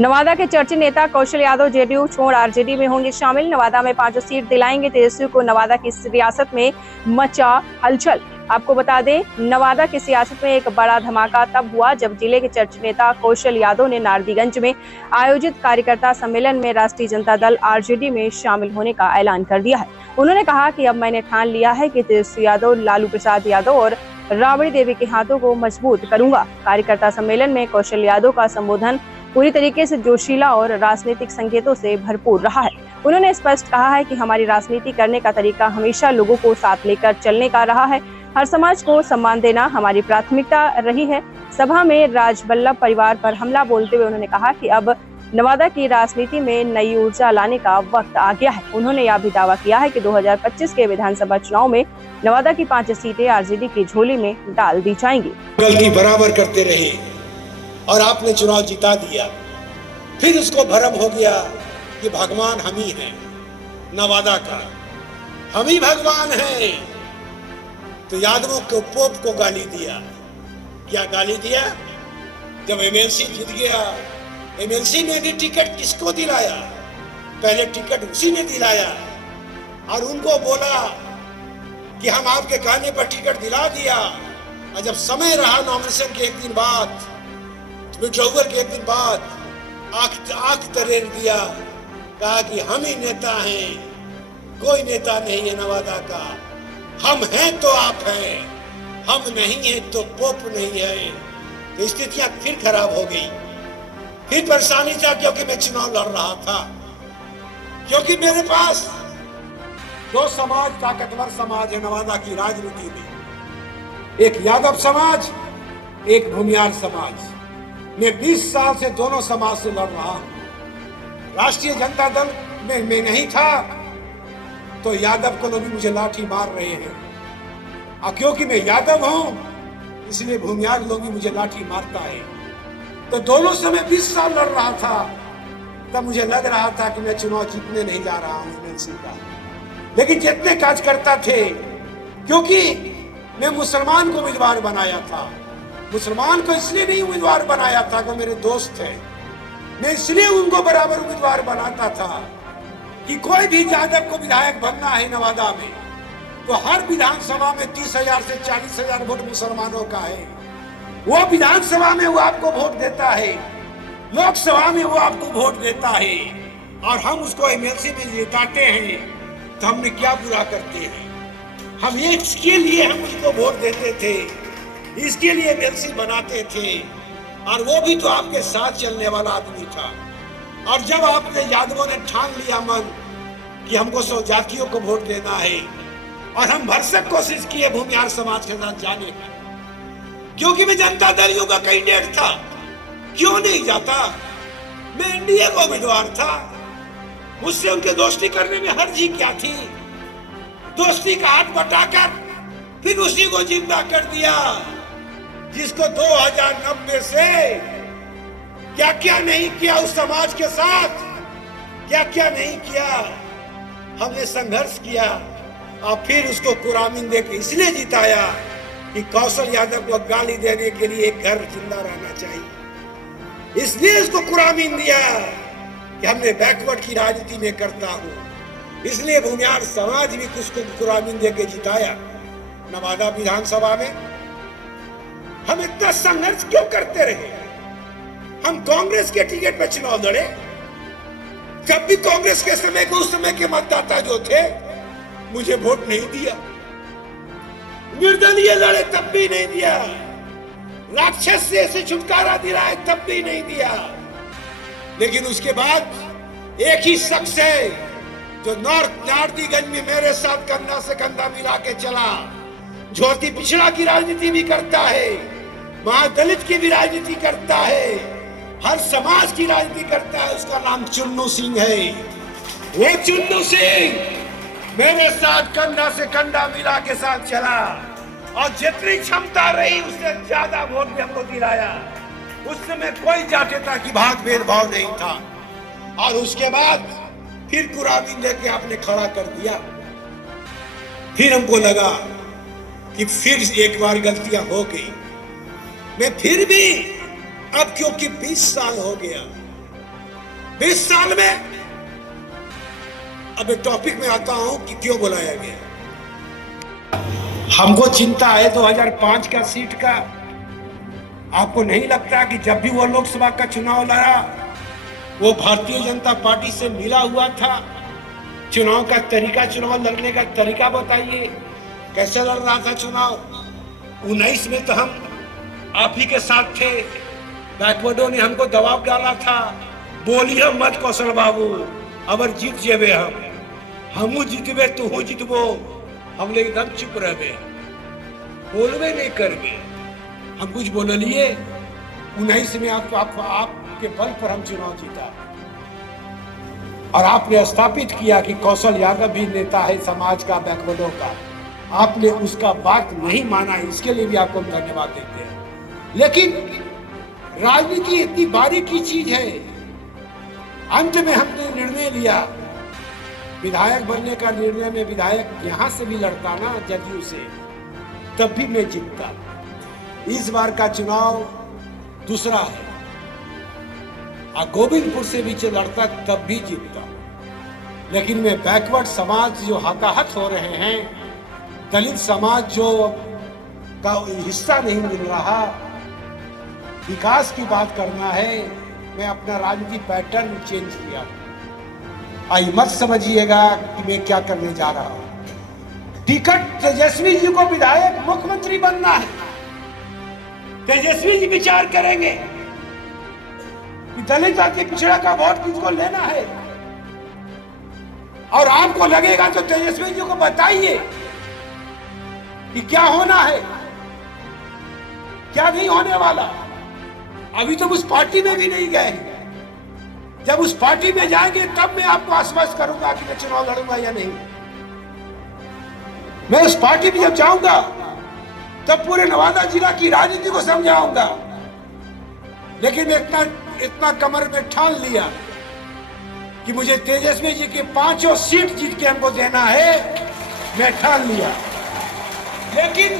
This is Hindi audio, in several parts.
नवादा के चर्चित नेता कौशल यादव जेडीयू छोड़ आरजेडी में होंगे शामिल। नवादा में 5 सीट दिलाएंगे तेजस्वी को। नवादा की रियासत में मचा हलचल। आपको बता दें, नवादा की सियासत में एक बड़ा धमाका तब हुआ जब जिले के चर्चित नेता कौशल यादव ने नारदीगंज में आयोजित कार्यकर्ता सम्मेलन में राष्ट्रीय जनता दल आरजेडी में शामिल होने का ऐलान कर दिया है। उन्होंने कहा कि अब मैंने ठान लिया है कि तेजस्वी यादव, लालू प्रसाद यादव और राबड़ी देवी के हाथों को मजबूत करूंगा। कार्यकर्ता सम्मेलन में कौशल यादव का संबोधन पूरी तरीके से जोशीला और राजनीतिक संकेतों से भरपूर रहा है। उन्होंने स्पष्ट कहा है कि हमारी राजनीति करने का तरीका हमेशा लोगों को साथ लेकर चलने का रहा है। हर समाज को सम्मान देना हमारी प्राथमिकता रही है। सभा में राजबल्लभ परिवार पर हमला बोलते हुए उन्होंने कहा कि अब नवादा की राजनीति में नई ऊर्जा लाने का वक्त आ गया है। उन्होंने यह भी दावा किया है कि 2025 के विधानसभा चुनाव में नवादा की 5 सीटें आरजेडी की झोली में डाल दी जाएंगी। गलती बराबर करते रहे और आपने चुनाव जिता दिया। फिर उसको भ्रम हो गया कि भगवान हम ही हैं, नवादा का हम ही भगवान हैं। तो यादवों के पोप को गाली दिया। क्या गाली दिया? जब एमएलसी जीत गया, एमएलसी ने भी टिकट किसको दिलाया? पहले टिकट उसी ने दिलाया और उनको बोला कि हम आपके कहने पर टिकट दिला दिया। और जब समय रहा नॉमिनेशन के एक दिन बाद, विड्रॉवल के एक दिन बाद आंख तरेर दिया, कहा कि हम ही नेता हैं, कोई नेता नहीं है नवादा का। हम हैं तो आप हैं, हम नहीं हैं तो पोप नहीं है। तो स्थितियां फिर खराब हो गई। फिर परेशानी था क्योंकि मैं चुनाव लड़ रहा था, क्योंकि मेरे पास 2 समाज ताकतवर समाज है नवादा की राजनीति में, एक यादव समाज, एक भूमियार समाज। मैं 20 साल से दोनों समाज से लड़ रहा हूं। राष्ट्रीय जनता दल में मैं नहीं था तो यादव को लोग मुझे लाठी मार रहे हैं, और क्योंकि मैं यादव हूं इसलिए भूमियार लोग भी मुझे लाठी मारता है। तो दोनों से मैं 20 साल लड़ रहा था। तब मुझे लग रहा था कि मैं चुनाव जीतने नहीं जा रहा हूं एमएलसी का, लेकिन जितने कार्यकर्ता थे, क्योंकि मैं मुसलमान को उम्मीदवार बनाया था। मुसलमान को इसलिए नहीं उम्मीदवार बनाया था कि मेरे दोस्त है, मैं इसलिए उनको बराबर उम्मीदवार बनाता था कि कोई भी यादव को विधायक बनना है नवादा में तो हर विधानसभा में 30,000 से 40,000 वोट मुसलमानों का है। वो विधानसभा में वो आपको वोट देता है, लोकसभा में वो आपको वोट देता है, और हम उसको एमएलसी में जिताते हैं। तो हमने क्या बुरा करते हैं? हम इसके लिए हम उसको वोट देते थे, इसके लिए एमएलसी बनाते थे, और वो भी तो आपके साथ चलने वाला आदमी था। और जब आपने यादवों ने ठान लिया मन कि हमको 100 जातियों को वोट देना है, और हम भरसक कोशिश किए भूमिहार समाज के साथ जाने की, क्योंकि मैं जनता दल का कैंडिडेट था। क्यों नहीं जाता? मैं एनडीए का उम्मीदवार था। मुझसे उनके दोस्ती करने में हर्जी क्या थी? दोस्ती का हाथ बटाकर फिर उसी को जिंदा कर दिया जिसको 2090 से क्या क्या नहीं किया उस समाज के साथ, क्या क्या नहीं किया। हमने संघर्ष किया और फिर उसको कुरामीन देकर इसलिए जिताया कि कौशल यादव को गाली देने के लिए एक घर जिंदा रहना चाहिए, इसलिए उसको कुरामीन दिया कि हमने बैकवर्ड की राजनीति में करता हूं, इसलिए भूमिहार समाज भी उसको कुरामीन देकर जिताया। नवादा विधानसभा में हम इतना संघर्ष क्यों करते रहे? हम कांग्रेस के टिकट पर चुनाव लड़े, जब भी कांग्रेस के समय को उस समय के मतदाता जो थे मुझे वोट नहीं दिया। निर्दलीय लड़े तब भी नहीं दिया। राक्षस से छुटकारा दिलाए तब भी नहीं दिया। लेकिन उसके बाद एक ही शख्स है जो नारदीगंज में मेरे साथ कंधा से कंधा मिला के चला, जो अति पिछड़ा की राजनीति भी करता है, महादलित की भी राजनीति करता है, हर समाज की राजनीति करता है। उसका नाम चुन्नू सिंह है। वो चुन्नू सिंह मेरे साथ कंधा से कंधा मिला के साथ चला, और जितनी क्षमता रही उससे ज्यादा वोट भी हमको दिलाया। उस समय कोई जातीयता की भेदभाव नहीं था। और उसके बाद फिर कुरामीन लेके आपने खड़ा कर दिया। फिर हमको लगा कि फिर एक बार गलतियां हो गई। मैं फिर भी अब क्योंकि 20 साल हो गया, 20 साल में। अब एक टॉपिक में आता हूं कि क्यों बुलाया गया। हमको चिंता है 2005 का सीट का। आपको नहीं लगता कि जब भी वो लोकसभा का चुनाव लड़ा वो भारतीय जनता पार्टी से मिला हुआ था? चुनाव का तरीका, चुनाव लड़ने का तरीका बताइए, कैसे लड़ रहा था चुनाव? 19 में तो हम आप ही के साथ थे। बैकवर्डों ने हमको दबाव डाला था, बोलिए मत कौशल बाबू, अबर जीत जेबे हमू जीतबे तू जीतबो। हम लोग एकदम चुप रहे, बोलबे नहीं करबे। हम कुछ बोल लिए। 19 में आपके बल पर हम चुनाव जीता और आपने स्थापित किया कि कौशल यादव भी नेता है समाज का, बैकवर्डों का। आपने उसका बात नहीं माना, इसके लिए भी आपको हम धन्यवाद देते हैं। लेकिन राजनीति इतनी बारीकी चीज है। अंत में हमने निर्णय लिया, विधायक बनने का निर्णय में विधायक यहां से भी लड़ता ना जदयू से, तब भी मैं जीतता। इस बार का चुनाव दूसरा है, गोविंदपुर से भी लड़ता तब भी जीतता। लेकिन मैं बैकवर्ड समाज जो हताहत हो रहे हैं, दलित समाज जो का हिस्सा नहीं मिल रहा, विकास की बात करना है, मैं अपना राजनीति पैटर्न चेंज किया। आई मत समझिएगा कि मैं क्या करने जा रहा हूं। टिकट तेजस्वी जी को विधायक मुख्यमंत्री बनना है। तेजस्वी जी विचार करेंगे कि दलित जाति पिछड़ा का वोट किसको लेना है, और आपको लगेगा तो तेजस्वी जी को बताइए कि क्या होना है, क्या नहीं होने वाला। अभी तो उस पार्टी में भी नहीं गए। जब उस पार्टी में जाएंगे तब मैं आपको आश्वस्त करूंगा कि मैं चुनाव लड़ूंगा या नहीं। मैं उस पार्टी में जब जाऊंगा तब पूरे नवादा जिला की राजनीति को समझाऊंगा। लेकिन इतना कमर में ठान लिया कि मुझे तेजस्वी जी की 5 सीट जीत के हमको देना है, मैं ठान लिया। लेकिन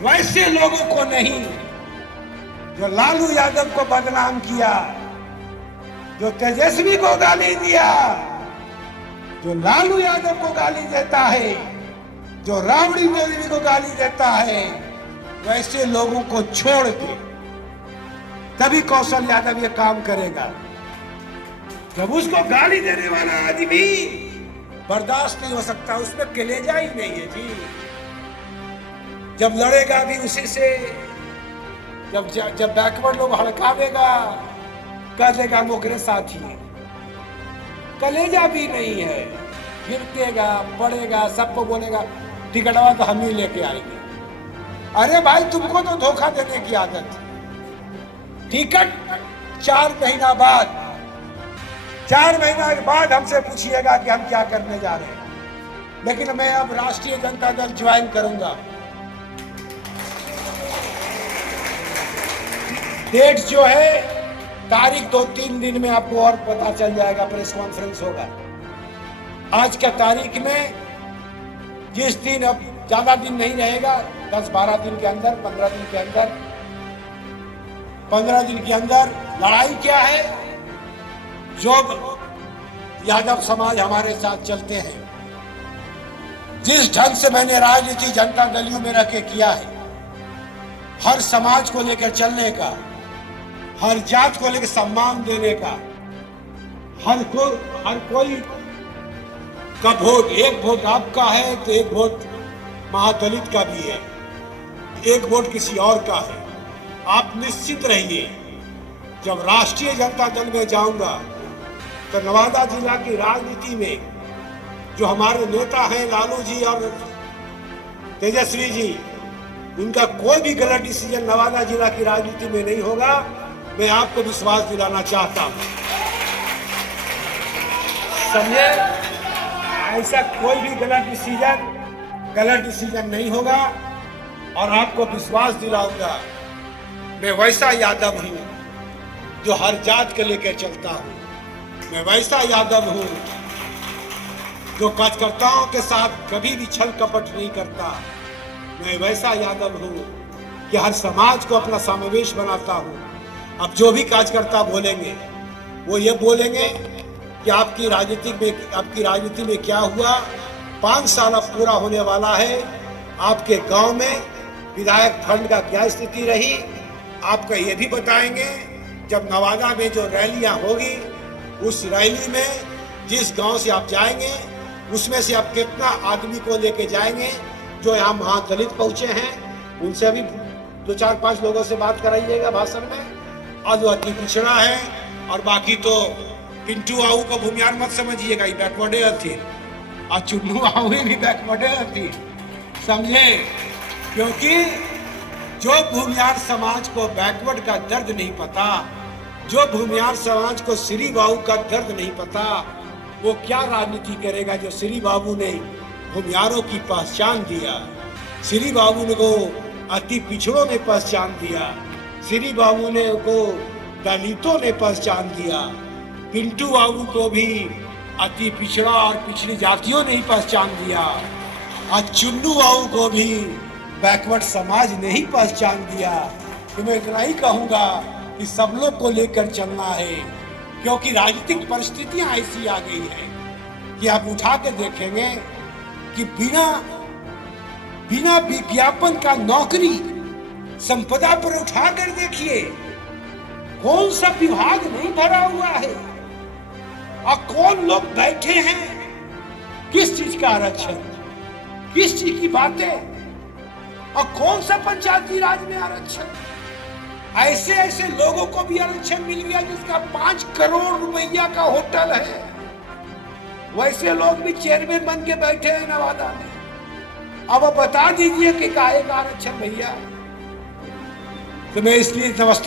वैसे लोगों को नहीं जो लालू यादव को बदनाम किया, जो तेजस्वी को गाली दिया, जो लालू यादव को गाली देता है, जो राबड़ी देवी को गाली देता है, वैसे लोगों को छोड़ के तभी कौशल यादव ये काम करेगा। जब उसको गाली देने वाला आदमी बर्दाश्त नहीं हो सकता, उसमें कलेजा ही नहीं है जी। जब लड़ेगा भी उसी से, जब बैकवर्ड लोग हड़कावेगा, कह देगा मोकरे साथी, कलेजा भी नहीं है, गिरतेगा, पड़ेगा, सबको बोलेगा टिकटवा तो हम ही लेके आएंगे। अरे भाई, तुमको तो धोखा देने की आदत। टिकट 4 महीना बाद, 4 महीना के बाद हमसे पूछिएगा कि हम क्या करने जा रहे हैं। लेकिन मैं अब राष्ट्रीय जनता दल ज्वाइन करूंगा। डेट जो है, तारीख 2-3 दिन में आपको और पता चल जाएगा, प्रेस कॉन्फ्रेंस होगा। आज का तारीख में जिस दिन, अब ज्यादा दिन नहीं रहेगा, 10-12 दिन के अंदर, 15 दिन के अंदर, 15 दिन के अंदर लड़ाई क्या है? जो यादव समाज हमारे साथ चलते हैं, जिस ढंग से मैंने राजनीति जनता दलियों में रख के किया है, हर समाज को लेकर चलने का, हर जात को लेकर सम्मान देने का, हर कोई का वोट, एक वोट आपका है तो एक वोट महादलित का भी है, एक वोट किसी और का है। आप निश्चित रहिए, जब राष्ट्रीय जनता दल में जाऊंगा तो नवादा जिला की राजनीति में जो हमारे नेता हैं लालू जी और तेजस्वी जी, उनका कोई भी गलत डिसीजन नवादा जिला की राजनीति में नहीं होगा। मैं आपको विश्वास दिलाना चाहता हूं, समझे? ऐसा कोई भी गलत डिसीजन नहीं होगा। और आपको विश्वास दिलाऊंगा, मैं वैसा यादव हूं जो हर जात के लेकर चलता हूं। मैं वैसा यादव हूं जो कार्यकर्ताओं के साथ कभी भी छल कपट नहीं करता। मैं वैसा यादव हूं कि हर समाज को अपना समावेश बनाता हूं। अब जो भी कार्यकर्ता बोलेंगे वो ये बोलेंगे कि आपकी राजनीति में क्या हुआ। 5 साल अब पूरा होने वाला है, आपके गांव में विधायक फंड का क्या स्थिति रही, आपका ये भी बताएंगे। जब नवादा में जो रैलियां होगी, उस रैली में जिस गांव से आप जाएंगे उसमें से आप कितना आदमी को लेके जाएंगे जो यहाँ महादलित पहुंचे हैं, उनसे भी 2-4-5 लोगों से बात कराइएगा भाषण में। और जो अति पिछड़ा है, और बाकी तो पिंटू आहू को भूमियार मत समझिएगा, ये बैकवर्डे थी, और चुन्नू आहू भी बैकवर्डे थी, समझे। क्योंकि जो भूमियार समाज को बैकवर्ड का दर्द नहीं पता, जो भूमियार समाज को श्री बाबू का दर्द नहीं पता, वो क्या राजनीति करेगा। जो श्री बाबू ने भूमियारों की पहचान दिया, श्री बाबू ने को अति पिछड़ों ने पहचान दिया, श्री बाबू ने को दलितों ने पहचान दिया, पिंटू बाबू को भी अति पिछड़ा और पिछड़ी जातियों ने ही पहचान दिया, और चुन्नू बाबू को भी बैकवर्ड समाज ने ही पहचान दिया। तो मैं इतना ही कहूँगा कि सब लोग को लेकर चलना है, क्योंकि राजनीतिक परिस्थितियां ऐसी आ गई हैं कि आप उठा के देखेंगे कि बिना विज्ञापन का नौकरी संपदा पर उठा कर देखिए, कौन सा विभाग नहीं भरा हुआ है, और कौन लोग बैठे हैं, किस चीज का आरक्षण, किस चीज की बातें, और कौन सा पंचायती राज में आरक्षण। ऐसे लोगों को भी आरक्षण मिल गया जिसका 5 करोड़ रुपया का होटल है, वैसे लोग भी चेयरमैन बन के बैठे हैं नवादा में। अब बता दीजिए कि काहे का आरक्षण भैया। तो मैं इसलिए नमस्ते